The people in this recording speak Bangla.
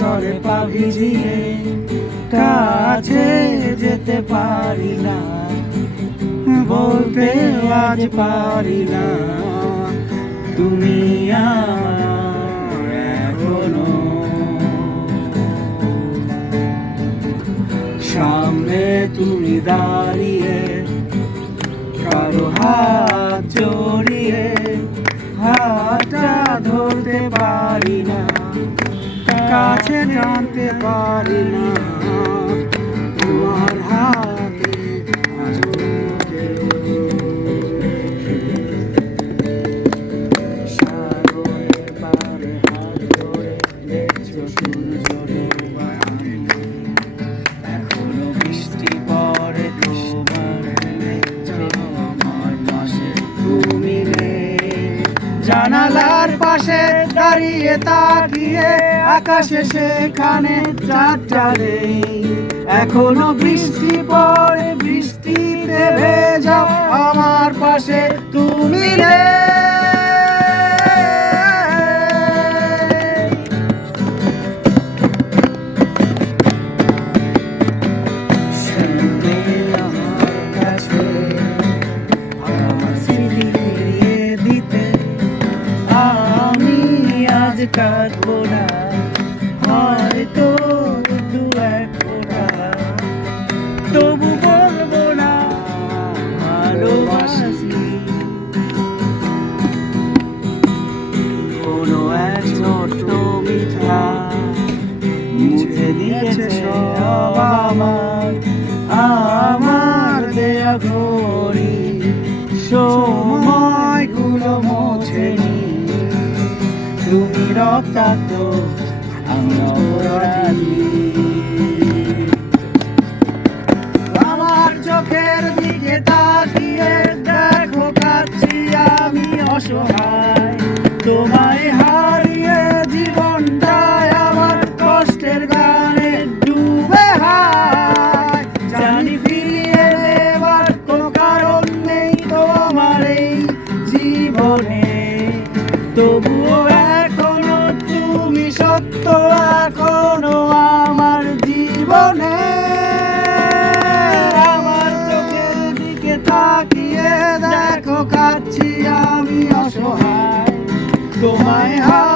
জলে পা ভিজিয়ে কাছে যেতে পারি না, বলতে আজ পারি না। তুমি সামনে তুমি দাঁড়িয়ে, কারও হাত জড়িয়ে হাতটা ধরতে পারি না কাছে জানতে পারি না। তোমার হাতে জানালার পাশে দাঁড়িয়ে তাকিয়ে আকাশে সেখানে চাঁদ এখনও বৃষ্টি পড়ে বৃষ্টিতে কাঁদবো না হয়তো দু এক ফোঁটা। তবু বলব না ভালোবাসি। কোনো এক ছোট্ট মিঠা মুছে দিয়েছে সব আমার। রক্তাক্ত আমি অপরাধী আমার চোখের দিকে তাকিয়ে দেখো কাচ্ছি আমি অসহায়। তোমায় হারিয়ে জীবনটায় আমার কষ্টের গানে ডুবে হায়। জানি ফিরিয়ে দেবার কোনো কারণ নেই তোমার এই জীবনে। তবুও কাচ্ছি আমি অসহায়। তোমায় হারিয়ে